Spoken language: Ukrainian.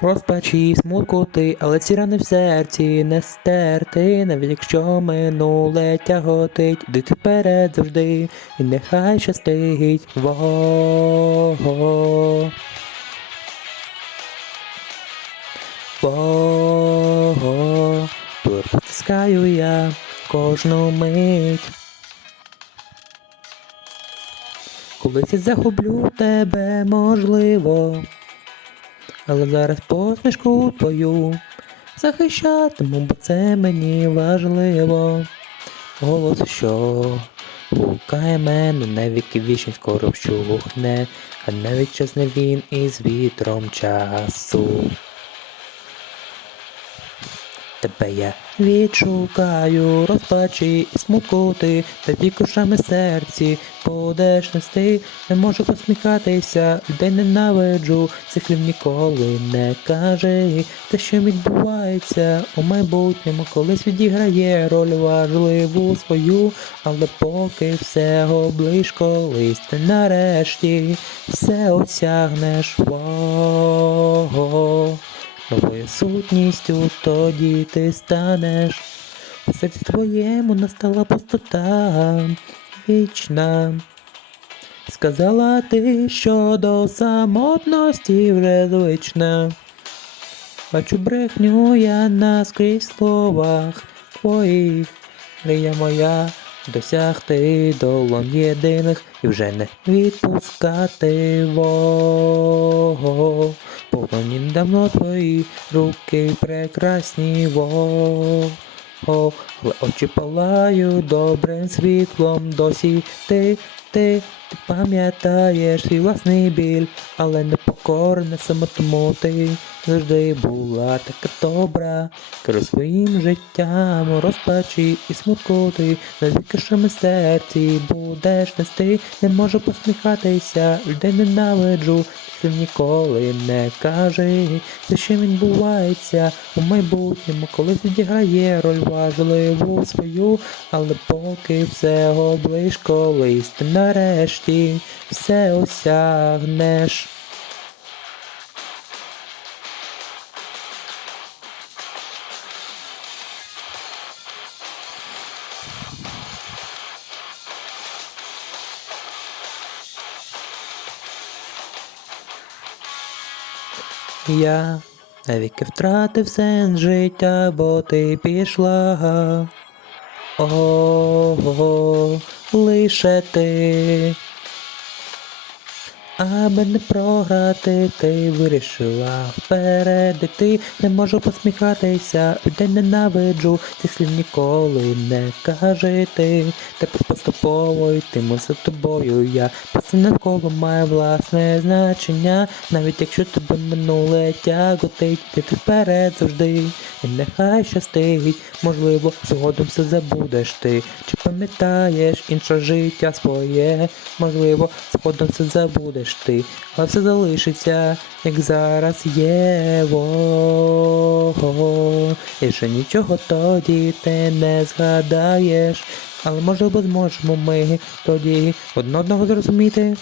Розпачі, смутку ти, але ці рани в серці не стерти, навіть якщо минуле тяготить, йди вперед завжди, і нехай щастить во. Во. Тур потискаю я кожну мить. Колись я загублю тебе, можливо. Але зараз посмішку твою захищатиму, бо це мені важливо. Голос, що гукає мене, навіки вічні скоро вщухне, а навіть час не він із вітром часу. Тебе я відшукаю, розпачі і смутку ти, тільки в серці будеш нести, не можу посміхатися, людей ненавиджу, цих слів ніколи не кажи, те, що відбувається у майбутньому, колись відіграє роль важливу свою, але поки все облиш колись, ти нарешті все осягнеш. Во. Новою сутністю тоді ти станеш. У серці твоєму настала пустота вічна. Сказала ти, що до самотності вже звична. Бачу брехню я наскрізь словах твоїх. Мрія моя досягти долон єдиних і вже не відпускати вого. Повні давно твої руки прекрасні во. Але очі палають добрим світлом досі ти, ти пам'ятаєш свій власний біль, але непокорна саме тому ти завжди була така добра, керуй своїм життям розпачі і смутку ти на вікишами серці будеш нести, не можу посміхатися, людей ненавиджу, ти ніколи не кажи, це що відбувається у майбутньому, колись відіграє роль важливу свою, але поки все облиш колись ти нарешті все осягнеш. Я навіки втратив сенс життя, бо ти пішла. Ого, лише ти. Аби не програти, ти вирішила вперед іти Не можу посміхатися, людей ненавиджу, цих слів ніколи не кажи ти. Тепер поступово йтиму за тобою я. Все навколо має власне значення, навіть якщо тебе минуле тяготить, ти ти вперед завжди, і нехай щастить, можливо, згодом все забудеш ти. Чи пам'ятаєш інше життя своє? Можливо, згодом все забудеш ти, а все залишиться, як зараз є. вого. І ще нічого тоді ти не згадаєш. Але можливо зможемо ми тоді одне одного зрозуміти.